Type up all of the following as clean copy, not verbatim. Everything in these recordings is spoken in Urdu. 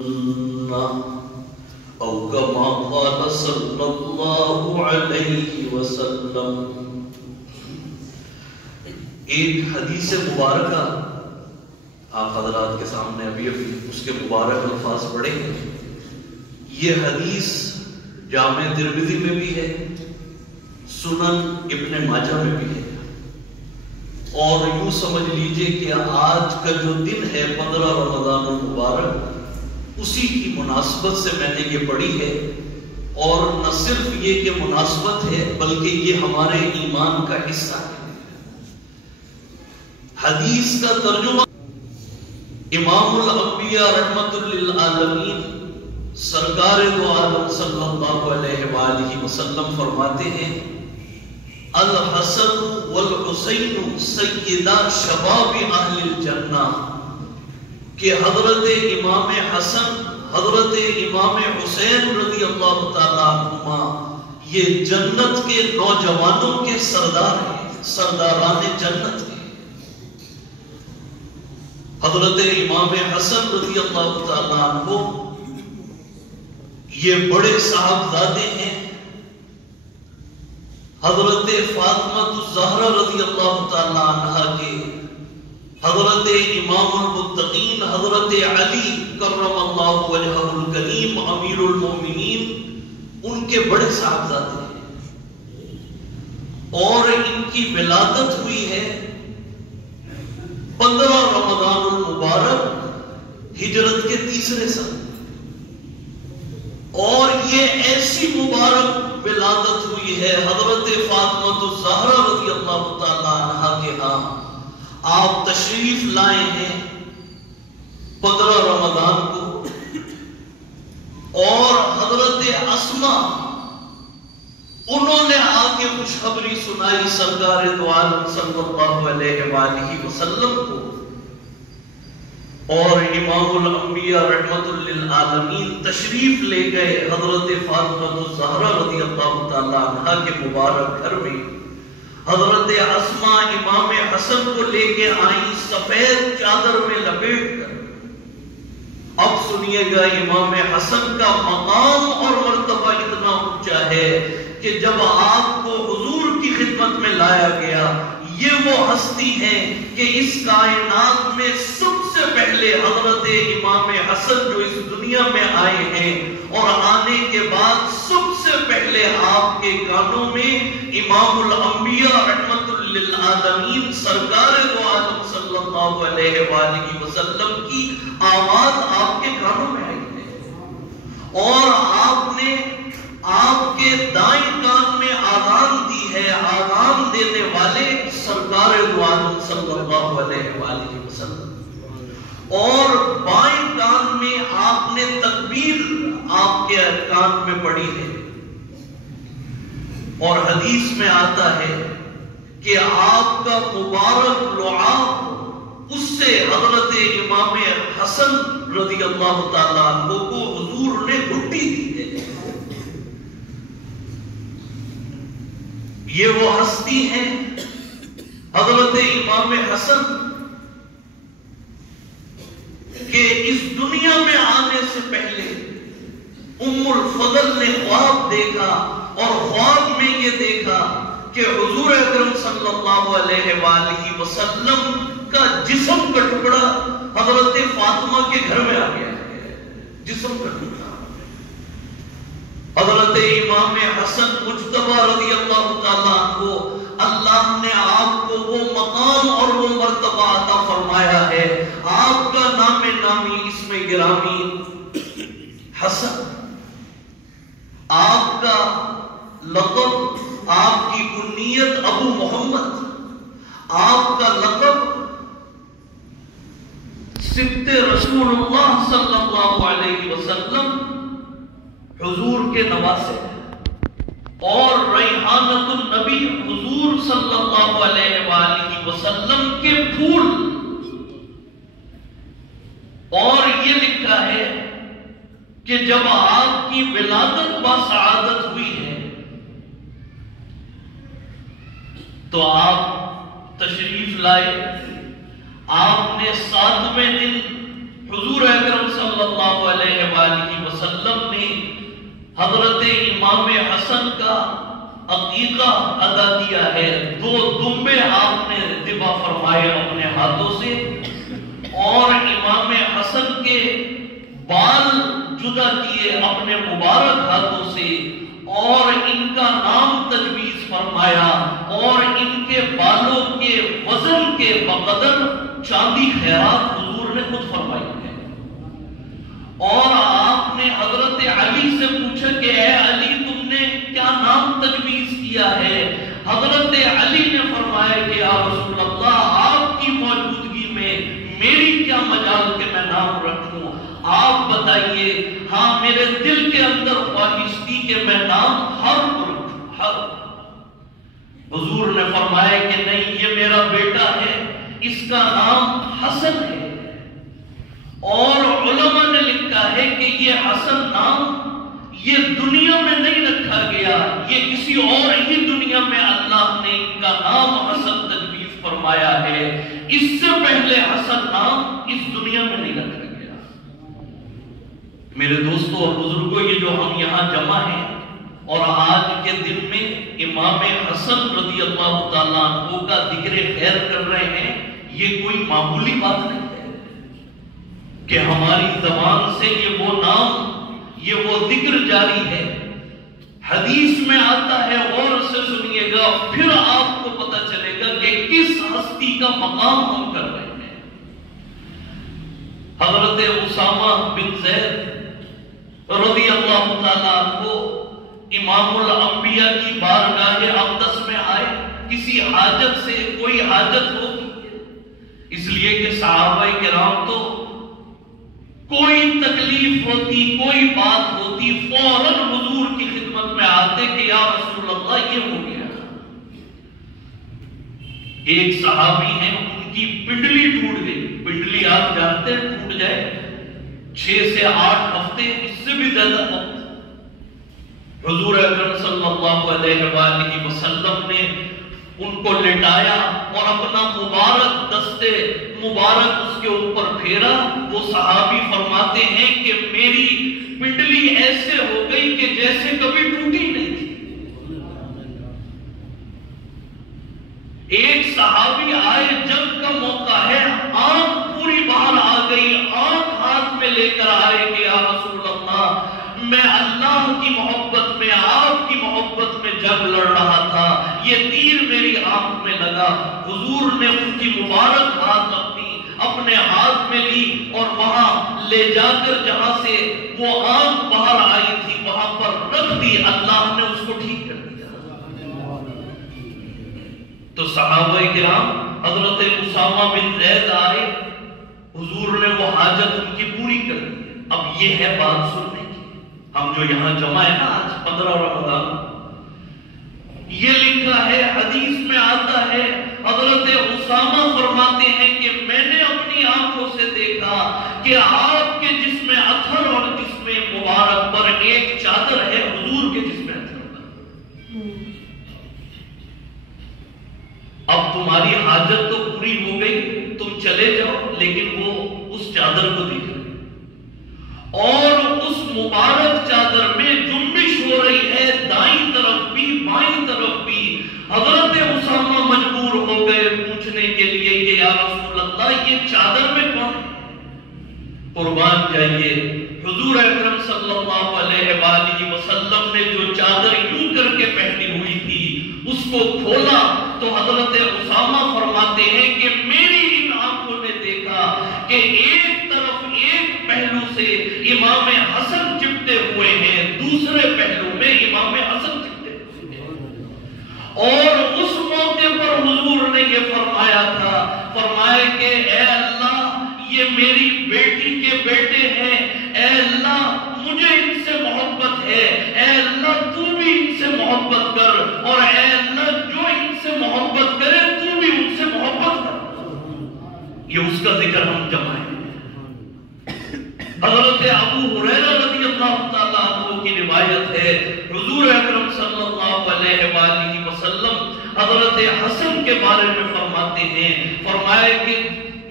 او کما قال صلی اللہ علیہ وسلم۔ ایک حدیث مبارکہ آپ حضرات کے سامنے ابھی اس کے مبارک الفاظ پڑھیں گے۔ یہ حدیث جامع ترمذی میں بھی ہے، سنن ابن ماجہ میں بھی ہے، اور یوں سمجھ لیجئے کہ آج کا جو دن ہے 15 رمضان المبارک، اسی کی مناسبت سے میں نے یہ پڑھی ہے۔ اور نہ صرف یہ کہ مناسبت ہے بلکہ یہ ہمارے ایمان کا حصہ ہے۔ حدیث کا ترجمہ امام الانبیاء رحمت للعالمین سرکار دو عالم صلی اللہ علیہ وآلہ وسلم فرماتے ہیں، الحسن والحسین سیدا شباب اہل الجنہ، کہ حضرت امام حسن حضرت امام حسین رضی اللہ تعالیٰ عنہما یہ جنت کے نوجوانوں کے سردار ہیں، سرداران جنت ہیں۔ حضرت امام حسن رضی اللہ تعالیٰ عنہ یہ بڑے صاحبزادے ہیں حضرت فاطمہ الزہرا رضی اللہ تعالیٰ عنہا کے، حضرت امام المتقین حضرت علی کرم اللہ وجہہ الکریم امیر المومنین، ان کے بڑے صاحبزادے ہیں، اور ان کی ولادت ہوئی ہے 15 رمضان المبارک ہجرت کے تیسرے سال، اور یہ ایسی مبارک ولادت ہوئی ہے حضرت فاطمہ الزہرا رضی اللہ تعالیٰ عنہا کے ہاں آپ تشریف لائے ہیں 15 رمضان کو، اور حضرت اسما انہوں نے آ کے خوشخبری سنائی سرکار دو عالم صلی اللہ علیہ وآلہ وسلم کو، اور امام الانبیاء رحمت للعالمین تشریف لے گئے حضرت فاطمہ الزہرا رضی اللہ تعالیٰ عنہ کے مبارک گھر میں۔ حضرت اسما امام حسن کو لے کے آئیں سفید چادر میں لپیٹ کر۔ اب سنیے گا، امام حسن کا مقام اور مرتبہ اتنا اونچا ہے کہ جب آپ کو حضور کی خدمت میں لایا گیا، یہ وہ ہستی ہے کہ اس کائنات میں سب سے پہلے حضرت امام حسن جو اس دنیا میں آئے ہیں، اور آنے کے بعد سب سے پہلے آپ کے کانوں میں امام الانبیاء رحمت للعالمین سرکار دو عالم صلی اللہ علیہ وآلہ وسلم کی آواز آپ کے کانوں میں آئی ہے، اور آپ نے آپ کے دائیں کان میں آذان دی ہے، آذان دینے والے سرکار دو عالم صلی اللہ علیہ وآلہ وسلم، اور بائیں کان میں آپ نے تکبیر آپ کے کان میں پڑھی ہے۔ اور حدیث میں آتا ہے کہ آپ کا مبارک لعاب اس سے حضرت امام حسن رضی اللہ تعالیٰ عنہ کو حضور نے گھٹی دی ہے۔ یہ وہ ہستی ہیں حضرت امام حسن کہ اس دنیا میں آنے سے پہلے ام الفضل نے خواب دیکھا، اور خواب میں یہ دیکھا کہ حضور اکرم صلی اللہ علیہ وآلہ وسلم کا جسم کا ٹکڑا حضرت فاطمہ کے گھر میں آ گیا ہے، جسم کا ٹکڑا۔ حضرت امام حسن مجتبی رضی اللہ تعالیٰ عنہ، اللہ نے آپ کو وہ مقام اور وہ مرتبہ عطا فرمایا ہے، آپ کا نام نامی اسم گرامی حسن، آپ کا لقب، آپ کی کنیت ابو محمد، آپ کا لقب سبط رسول اللہ صلی اللہ علیہ وسلم، حضور کے نواسے، اور ریحانۃ النبی حضور صلی اللہ علیہ وآلہ وسلم کے پھول۔ اور یہ لکھا ہے کہ جب آپ کی ولادت بسعادت ہوئی ہے تو آپ تشریف لائے، آپ نے 7ویں دن حضور اکرم صلی اللہ علیہ وآلہ وسلم نے حضرت امام حسن کا عقیقہ ادا کیا ہے. 2 دمبے آپ نے ذبح فرمائے اپنے ہاتھوں سے اور امام حسن کے بال جدا کیے اپنے مبارک ہاتھوں سے اور ان کا نام تجویز فرمایا اور ان کے بالوں کے وزن کے بقدر چاندی خیرات حضور نے خود فرمائی ہے. اور آپ نے حضرت علی سے پوچھا کہ اے علی تم نے کیا نام تجویز کیا ہے؟ حضرت علی نے فرمایا کہ یا رسول اللہ آپ کی موجودگی میں میری کیا مجال کہ میں نام رکھوں، آپ بتائیے. ہاں میرے دل کے اندر خواہش تھی کہ میں نام حرب رکھوں، حرب. حضور نے فرمایا کہ نہیں، یہ میرا بیٹا ہے، اس کا نام حسن ہے. اور علماء نے لکھا ہے کہ یہ حسن نام یہ دنیا میں نہیں رکھا گیا، یہ کسی اور ہی دنیا میں اللہ نے ان کا نام حسن تجویز فرمایا ہے. اس سے پہلے حسن نام اس دنیا میں نہیں رکھا گیا. میرے دوستوں اور بزرگوں، یہ جو ہم یہاں جمع ہیں اور آج کے دن میں امام حسن رضی اللہ تعالیٰ عنہ کا ذکر خیر کر رہے ہیں، یہ کوئی معمولی بات نہیں ہے کہ ہماری زبان سے یہ وہ نام، یہ وہ ذکر جاری ہے. حدیث میں آتا ہے، غور سے سنیے گا پھر آپ کو پتہ چلے گا کہ کس ہستی کا مقام ہم کر رہے ہیں. حضرت اسامہ بن زید رضی اللہ تعالیٰ عنہ امام الانبیاء کی بارگاہ اقدس میں آئے کسی حاجت سے. کوئی حاجت ہوگی، اس لیے کہ صحابہ کرام تو کوئی تکلیف ہوتی، کوئی بات ہوتی، فوراً حضور کی خدمت میں آتے کہ یا رسول اللہ یہ ہو گیا. ایک صحابی ہیں، ان کی پنڈلی ٹوٹ گئی. پنڈلی آپ جانتے ہیں ٹوٹ جائے 6 سے 8 ہفتے، اس سے بھی زیادہ وقت. حضور اکرم صلی اللہ علیہ وآلہ وسلم نے ان کو لٹایا اور اپنا مبارک دستے مبارک اس کے اوپر پھیرا. وہ صحابی فرماتے ہیں کہ میری پنڈلی ایسے ہو گئی کہ جیسے کبھی ٹوٹی نہیں تھی. ایک صحابی آئے، جنگ کا موقع ہے، آنکھ پوری باہر آ گئی، آنکھ ہاتھ میں لے کر آئے کہ یا رسول اللہ میں اللہ کی محبت میں، آپ کی محبت میں جنگ لڑ رہا تھا، یہ تیر میری آنکھ میں لگا. حضور نے ان کی مبارک ہاتھ اپنے ہاتھ میں لی اور وہاں لے جا کر جہاں سے وہ آنکھ باہر آئی تھی وہاں پر رکھ دی. اللہ نے اس کو ٹھیک کر دیا. تو صحابہ کرام حضرت اسامہ بن زید آئے، حضور نے وہ حاجت ان کی پوری کر دی. اب یہ ہے بات سننے کی. ہم جو یہاں جمع ہے نا آج 15 رمضان، یہ لکھا ہے، حدیث میں آتا ہے، حضرت اسامہ فرماتے ہیں کہ میں نے اپنی آنکھوں سے دیکھا کہ آپ کے جسم اطہر اور جسم مبارک پر ایک چادر ہے، حضور کے جسم اطہر پر. اب تمہاری حاجت تو پوری ہو گئی، تم چلے جاؤ، لیکن وہ اس چادر کو دیکھ رہے اور اس مبارک چادر میں جنبش ہو رہی ہے، دائیں طرف بھی بائیں طرف بھی. حضرت اسامہ مجبور ہو گئے پوچھنے کے لیے کہ یا رسول اللہ یہ چادر میں کون ہے؟ قربان جائیے، حضور اکرم صلی اللہ علیہ وآلہ وسلم نے جو چادر یوں کر کے پہنی ہوئی تھی اس کو کھولا تو حضرت اسامہ فرماتے ہیں کہ میری ان آنکھوں نے دیکھا کہ ایک طرف ایک پہلو سے امام حسن چپتے ہوئے ہیں، دوسرے پہلو میں امام حسن چپتے ہوئے ہیں. اور اس موقع پر حضور نے یہ فرمایا تھا، فرمایا کہ اے اللہ یہ میری بیٹی کے بیٹے ہیں، اے اللہ مجھے ان سے محبت ہے، اے اللہ تو بھی ان سے محبت کر، اور اے اللہ جو ان سے محبت کرے تو بھی ان سے محبت کر. یہ اس کا ذکر ہم جمع ہیں. حضرت ابو ہریرہ رضی اللہ تعالیٰ عنہ کی روایت ہے، حضور اکرم صلی اللہ علیہ وآلہ وسلم حضرت حسن کے بارے میں فرماتے ہیں، فرمایا کہ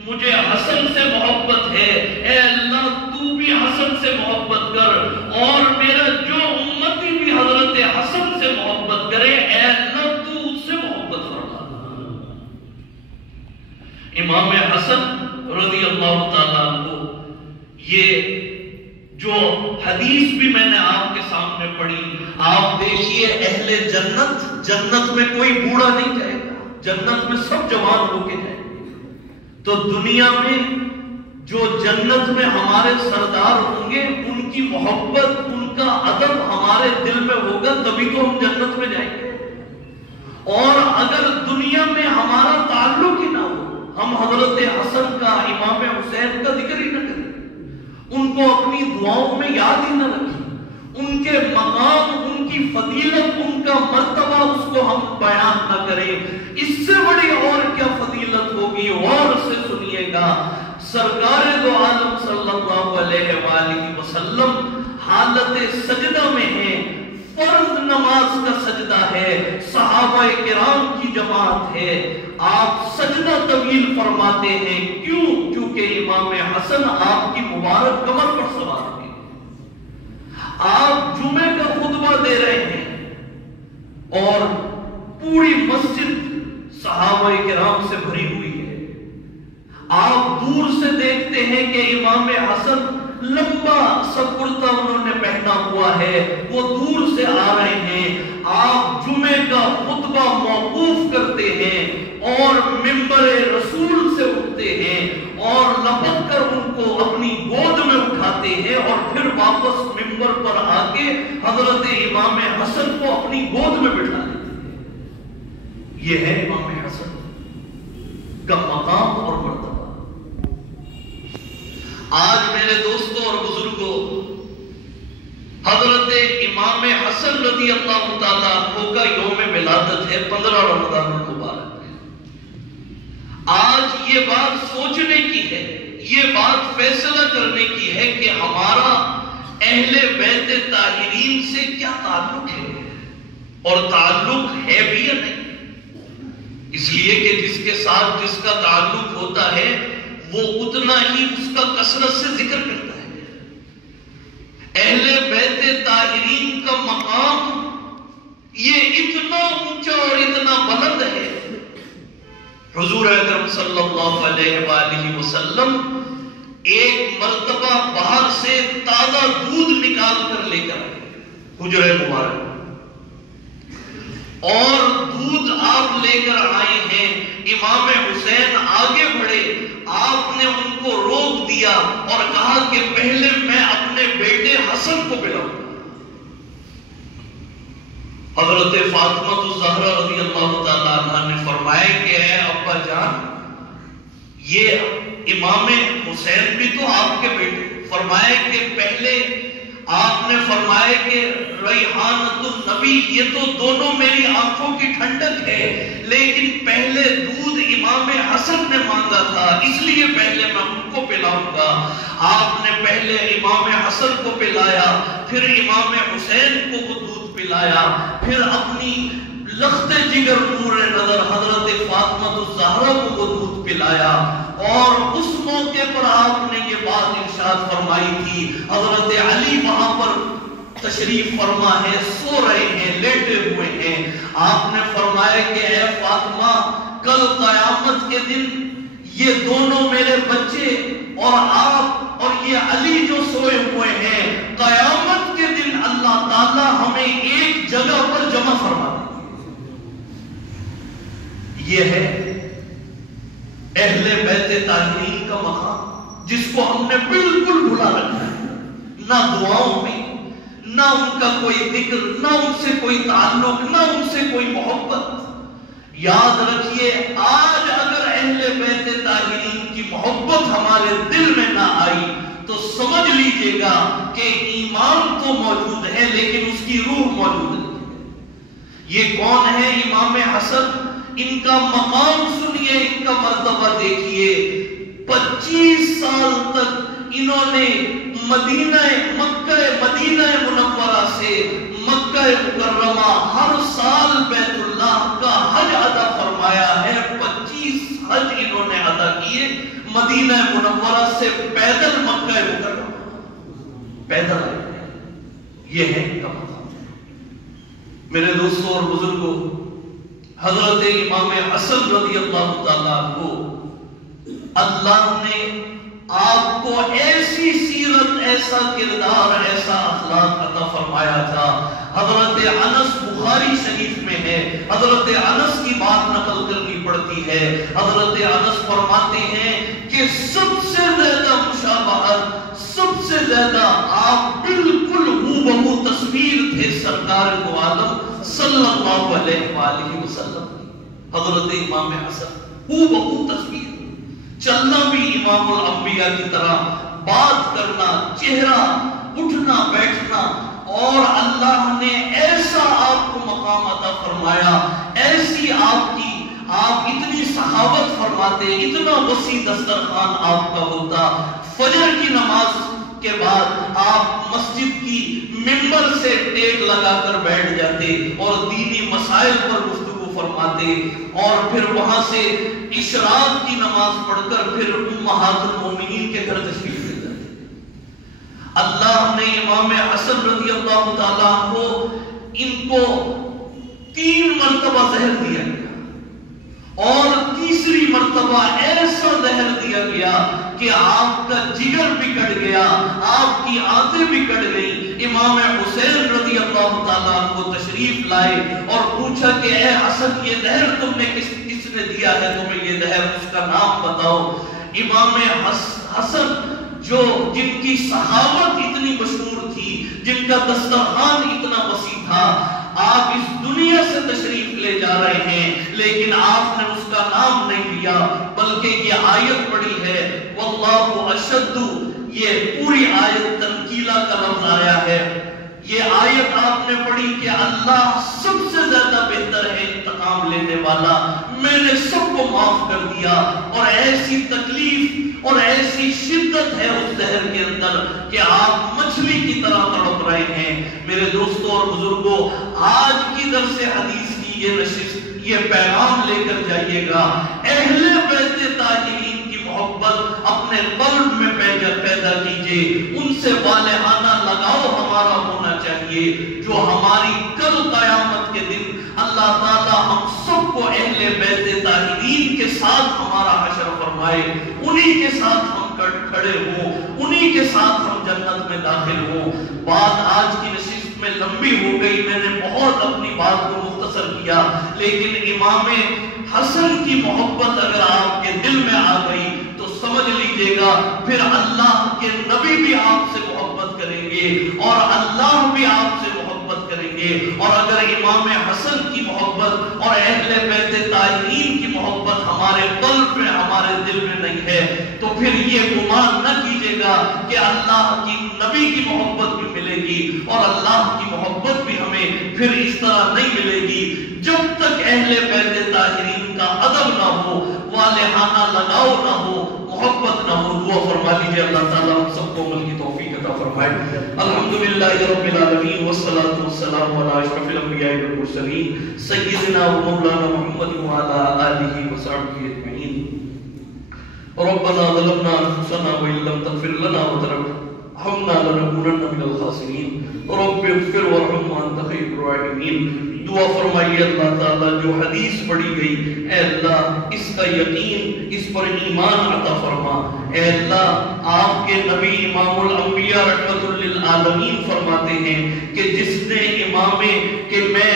مجھے حسن سے محبت ہے، اے اللہ تو بھی حسن سے محبت کر، اور میرا جو امتی بھی حضرت حسن سے محبت کرے اے اللہ تو اس سے محبت فرما۔ امام حسن رضی اللہ تعالیٰ عنہ، یہ جو حدیث بھی میں نے آپ کے سامنے پڑھی، آپ دیکھیے اہل جنت میں کوئی بوڑھا نہیں جائے گا، جنت میں سب جوان ہو کے جائیں گے۔ تو دنیا میں جو جنت میں ہمارے سردار ہوں گے ان کی محبت، ان کا ادب ہمارے دل میں ہوگا، تبھی تو ہم جنت میں جائیں گے۔ اور اگر دنیا میں ہمارا تعلق ہی نہ ہو، ہم حضرت حسن کا، امام حسین کا ذکر ہی نہ کریں، ان کو اپنی دعاؤں میں یاد ہی نہ رکھیں، ان کے مقام، ان کی فضیلت، ان کا مرتبہ اس کو ہم بیان نہ کریں، اس سے بڑی اور کیا فضیلت ہوگی؟ غور سے سنیے گا، سرکار دو عالم صلی اللہ علیہ وآلہ وسلم حالت سجدہ میں ہیں، فرض نماز کا سجدہ ہے، صحابہ کرام کی جماعت ہے، آپ سجدہ طویل فرماتے ہیں، کیوں؟ کیونکہ امام حسن آپ کی مبارک کمر پر سوار ہیں، آپ جمعے کا خطبہ دے رہے ہیں اور پوری مسجد صحابہ کرام سے بھری ہوئی ہے، آپ دور سے دیکھتے ہیں کہ امام حسن لمبا سا کرتا انہوں نے پہنا ہوا ہے، وہ دور سے آ رہے ہیں، آپ جمعے کا خطبہ موقوف کرتے ہیں اور منبر رسول سے اٹھتے ہیں اور لپک کر ان کو اپنی گود میں اٹھاتے ہیں اور پھر واپس منبر پر آ کے حضرت امام حسن کو اپنی گود میں بٹھا لیتے ہیں۔ یہ ہے امام حسن کا مقام اور مرتبہ۔ آج میرے دوستوں اور بزرگوں، حضرت امام حسن رضی اللہ تعالیٰ عنہ کا یوم ولادت ہے، 15 رمضان المبارک ہے۔ آج یہ بات سوچنے کی ہے، یہ بات فیصلہ کرنے کی ہے کہ ہمارا اہل بیت طاہرین سے کیا تعلق ہے، اور تعلق ہے بھی یا نہیں۔ اس لیے کہ جس کے ساتھ جس کا تعلق ہوتا ہے وہ اتنا ہی اس کا کثرت سے ذکر کرتا ہے۔ اہل بیت طاہرین کا مقام یہ اتنا اونچا اور اتنا بلند ہے، حضور اکرم صلی اللہ علیہ وآلہ وسلم ایک مرتبہ باہر سے تازہ دودھ نکال کر لے کر آئے حجرہ مبارک، اور دودھ آپ لے کر آئے ہیں، امام حسین آگے بڑھے، آپ نے ان کو روک دیا اور کہا کہ پہلے میں اپنے بیٹے حسن کو پلاؤں گا۔ حضرت فاطمہ الزہرا رضی اللہ تعالیٰ عنہ نے فرمایا کہ اے ابا جان، یہ امام حسین بھی تو آپ کے بیٹے، فرمایا کہ پہلے آپ نے فرمایا کہ ریحانۃ النبی، یہ تو دونوں میری آنکھوں کی ٹھنڈک ہے، لیکن پہلے دودھ امام حسن نے مانگا تھا، اس لیے پہلے میں ان کو پلاؤں گا۔ آپ نے پہلے امام حسن کو پلایا، پھر امام حسین کو وہ دودھ پلایا، پھر اپنی لخت جگر نور نظر حضرت فاطمہ الزہرا کو وہ دودھ پلایا، اور اس موقع پر آپ نے یہ بات ارشاد فرمائی تھی، حضرت علی وہاں پر تشریف فرما ہے، سو رہے ہیں، لیٹے ہوئے ہیں، آپ نے فرمایا کہ اے فاطمہ، کل قیامت کے دن یہ دونوں میرے بچے اور آپ اور یہ علی جو سوئے ہوئے ہیں، قیامت کے دن اللہ تعالیٰ ہمیں ایک جگہ پر جمع فرما دے۔ یہ ہے اہل بیت طاہرین کا مقام، جس کو ہم نے بالکل بھلا رکھا ہے، نہ دعاؤں میں، نہ ان کا کوئی ذکر، نہ ان سے کوئی تعلق، نہ ان سے کوئی محبت۔ یاد رکھیے، آج اگر اہل بیت طاہرین کی محبت ہمارے دل میں نہ آئی تو سمجھ لیجئے گا کہ ایمان تو موجود ہے لیکن اس کی روح موجود نہیں ہے۔ یہ کون ہے امام حسن؟ ان کا مقام سنیے، ان کا مرتبہ دیکھیے۔ 25 سال تک انہوں نے مدینہ منورہ سے مکہ مکرمہ ہر سال بیت اللہ کا حج ادا فرمایا ہے۔ 25 حج انہوں نے ادا کیے، مدینہ منورہ سے پیدل مکہ مکرمہ پیدل آئے. یہ ہے ان کا مقام. میرے دوستوں اور بزرگوں، حضرت امام حسن رضی اللہ تعالیٰ کو اللہ نے آپ کو ایسی سیرت، ایسا کردار، ایسا اخلاق عطا فرمایا تھا. حضرت انس بخاری شریف میں ہے، حضرت انس کی بات نقل کرنی پڑتی ہے. حضرت انس فرماتے ہیں کہ سب سے زیادہ مشابہت، سب سے زیادہ آپ بالکل ہو تصویر تھے سرکار دو عالم صلی اللہ علیہ وآلہ وسلم. حضرت امام حسن ہو تصویر، چلنا بھی امام الانبیاء کی طرح، بات کرنا، چہرہ، اٹھنا بیٹھنا. اور اللہ نے ایسا آپ کو مقام عطا فرمایا، ایسی آپ کی، آپ اتنی صحابت فرماتے، اتنا وسیع دسترخوان آپ کا ہوتا. فجر کی نماز کے بعد آپ مسجد کی ممبر سے ٹیک لگا کر بیٹھ جاتے اور دینی مسائل پر گفتگو فرماتے، اور پھر وہاں سے اشراق کی نماز پڑھ کر پھر امہات المومنین کے گھر تشریف لے جاتے. اللہ نے امام حسن رضی اللہ تعالیٰ کو، ان کو 3 مرتبہ زہر دیا گیا، اور تیسری مرتبہ ایسا زہر دیا گیا کہ آپ کا جگر بھی کٹ گیا، آپ کی آنتیں بھی کٹ گئیں. امام حسین رضی اللہ تعالیٰ کو تشریف لائے اور پوچھا کہ اے حسن، یہ زہر تم نے کس نے دیا ہے تمہیں یہ زہر، اس کا نام بتاؤ. امام حسن جو جن کی صحابت اتنی مشہور تھی، جن کا دسترخوان اتنا وسیع تھا، آپ اس دنیا سے تشریف لے جا رہے ہیں لیکن آپ نے اس کا نام نہیں لیا، بلکہ یہ آیت پڑھی ہے واللہ اشد. یہ پوری آیت تنکیلا کا لفظ آیا ہے. یہ آیت آپ نے پڑھی کہ اللہ سب سے زیادہ بہتر ہے انتقام لینے والا، میں نے سب کو معاف کر دیا. اور ایسی تکلیف اور ایسی شدت ہے اس زہر کے اندر کہ آپ مچھلی کی طرح تڑپ رہے ہیں. میرے دوستوں اور بزرگوں، آج کی درس حدیث کی یہ نشست، یہ پیغام لے کر جائیے گا، اہل بیت طاہرین کی محبت اپنے قلب میں پیدا کیجئے، ان سے والہانہ لگاؤ ہمارا ہونا چاہیے، جو ہماری کل قیامت کے دن اللہ تعالی ہم سب کو اہل بیت طاہرین کے ساتھ ہمارا حشر فرمائے، انہی کے ساتھ ہم کھڑے ہوں، انہی کے ساتھ ہم جنت میں داخل ہوں. بات آج کی نشست میں لمبی ہو گئی، میں نے بہت اپنی بات کو مختصر کیا، لیکن امام حسن کی محبت اگر آپ کے دل میں آ گئی تو سمجھ لیجئے گا پھر اللہ کے نبی بھی آپ سے محبت کریں گے اور اللہ بھی آپ سے محبت کریں گے. اور اگر امام حسن کی محبت اور اہل بیت طاہرین کی محبت ہمارے قلب میں، ہمارے دل میں نہیں ہے تو پھر یہ گمان نہ کیجئے گا کہ اللہ کی نبی کی محبت بھی ملے گی اور اللہ کی محبت بھی ہمیں پھر اس طرح نہیں ملے گی جب تک اہل بیت طاہرین کا ادب نہ ہو، والہانہ لگاؤ نہ ہو، محبت نہ ہو. دعا فرما لیجئے اللہ تعالیٰ ہم سب کو عمل کی توفیق عطا فرمائے. الحمدللہ رب العالمین والصلاة والسلام علی اشرف الانبیاء والمرسلین سیدنا و مولانا محمد وعلی آلہ وصحبہ اجمعین. ربنا ظلمنا انفسنا وان لم تغفر لنا وترحمنا لنکونن من الخاسرین. رب اغفر وارحم وانت خیر الراحمین. دعا فرمائیے اللہ تعالیٰ جو حدیث پڑھی گئی، اے اللہ اس کا یقین، اس پر ایمان عطا فرما. اے اللہ آپ کے نبی امام الانبیاء رحمت للعالمین فرماتے ہیں کہ جس نے امام کہ میں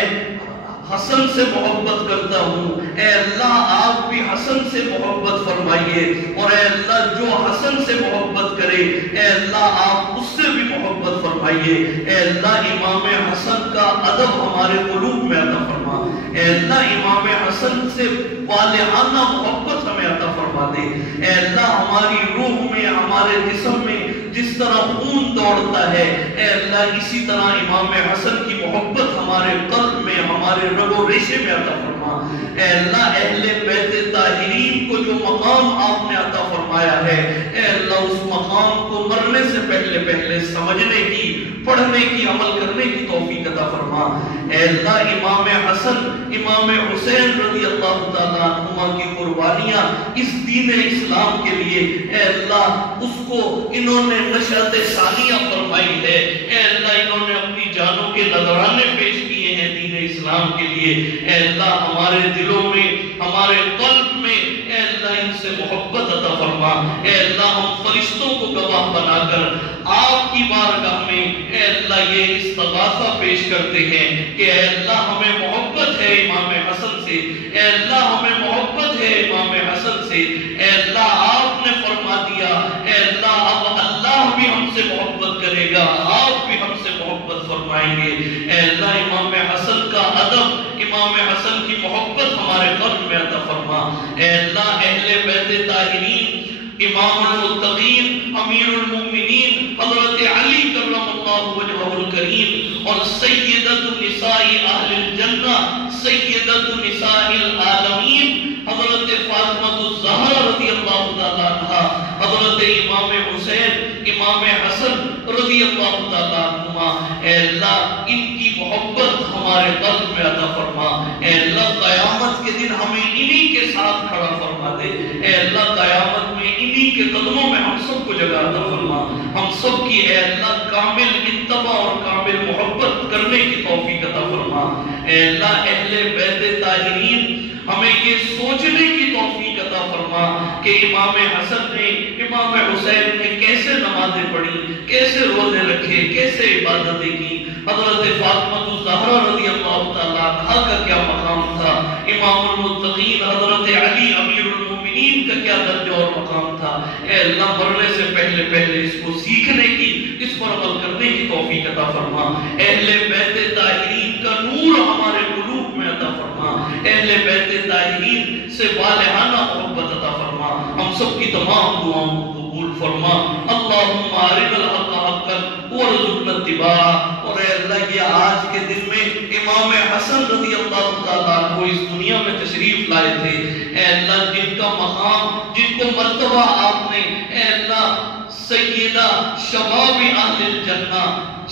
حسن سے محبت کرتا ہوں، اے اللہ آپ بھی حسن سے محبت فرمائیے. اور اے اللہ جو حسن سے محبت کرے، اے اللہ آپ اس سے بھی محبت فرمائیے. اے اللہ امام حسن کا ادب ہمارے قلوب میں عطا فرما. اے اللہ امام حسن سے والہانہ محبت ہمیں عطا فرما دے. اے اللہ ہماری روح میں، ہمارے جسم میں جس طرح خون دوڑتا ہے، اے اللہ اسی طرح امام حسن کی محبت ہمارے قلب میں، ہمارے رگ و ریشے میں عطا فرما. اے اللہ اہل بیت طاہرین کو جو مقام آپ نے عطا فرمایا ہے، اے اللہ اس مقام کو مرنے سے پہلے سمجھنے کی، پڑھنے کی، عمل کرنے کی توفیق عطا فرما۔ اے اللہ امام حسن امام حسین رضی اللہ تعالیٰ عنہما کی قربانیاں اس دین اسلام کے لیے اے اللہ اس کو انہوں نے نشأت ثانیہ فرمائی ہے۔ اے اللہ انہوں نے اپنی جانوں کے نذرانے پیش کیے ہیں دین اسلام کے لیے۔ اے اللہ ہمارے دلوں میں، ہمارے قلب میں اے اللہ ان سے محبت عطا فرما۔ اے اللہ ہم فرشتوں کو گواہ بنا کر آپ کی بارگاہ میں اے اللہ یہ استغاثہ پیش کرتے ہیں کہ اے اللہ ہمیں محبت ہے امام حسن سے، اے اللہ ہمیں محبت ہے امام حسن سے۔ اے اللہ آپ نے فرما دیا اے اللہ اب اللہ بھی ہم سے محبت کرے گا، آپ بھی ہم سے محبت فرمائیں گے۔ اے اللہ امام حسن کا ادب، امام حسن کی محبت ہمارے قلب میں عطا فرما۔ اے اللہ اہل بیت طاہرین، امام المتقین، امیر المؤمنین حضرت علی کرم اللہ وجہہ الکریم اور سیدۃ نساء اہل الجنہ، سیدۃ نساء العالمین حضرت فاطمہ الزہرا رضی اللہ تعالیٰ عنہا، حضرت امام حسین امام حسن رضی اللہ تعالیٰ عنہما، اے اللہ ان کی محبت ہمارے قلب میں عطا فرما۔ اے اللہ قیامت کے دن ہمیں انہی کے ساتھ کھڑا فرما دے۔ اے اللہ قیامت میں انہی کے قدموں میں ہم سب کو جگہ عطا فرما۔ ہم سب کی اے اللہ کامل اتباع اور کامل محبت کرنے کی توفیق عطا فرما۔ اے اللہ اہل بیت طاہرین ہمیں یہ سوچنے کی توفیق عطا فرما کہ امام حسن نے، امام حسین نے کیسے نمازیں پڑھی، کیسے روزے رکھے، کیسے عبادتیں کی، حضرت فاطمہ الزہرا رضی اللہ تعالیٰ عنہا کا کیا مقام تھا، امام المتقین حضرت علی امیر المومنین کا کیا درجہ اور مقام تھا۔ اے اللہ مرنے سے پہلے پہلے اس کو سیکھنے کی، اس پر عمل کرنے کی توفیق عطا فرما۔ اہل بیت طاہرین کا نور ہمارے قلوب میں عطا فرما۔ اہل بیت طاہرین سے والہانہ محبت عطا فرما۔ ہم سب کی تمام دعاؤں کو قبول فرما۔ اللہم ارنا الحق حقا وارزقنا اتباعہ۔ اور اے اللہ یہ آج کے دن میں امام حسن رضی اللہ تعالیٰ عنہ اس دنیا میں تشریف لائے تھے، اے اللہ جن کا مقام، جن کو مرتبہ آپ نے اے اللہ سیدہ شباب اہل الجنہ،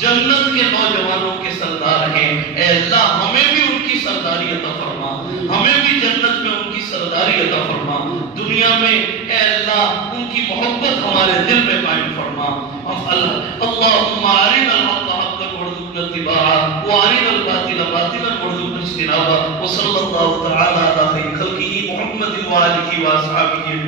جنت کے نوجوانوں کے سردار ہیں، اے اللہ ہمیں بھی ان کی سرداری عطا فرما، ہمیں بھی جنت میں ان کی سرداری عطا فرما۔ دنیا میں اے اللہ ان کی محبت ہمارے دل میں قائم فرما۔ اللہم ارنا الحق حقا وارزقنا اتباعہ وارنا الباطل باطلا وارزقنا اجتنابہ۔ وصلی اللہ تعالی علی خیر خلقہ محمد وآلہ واصحابہ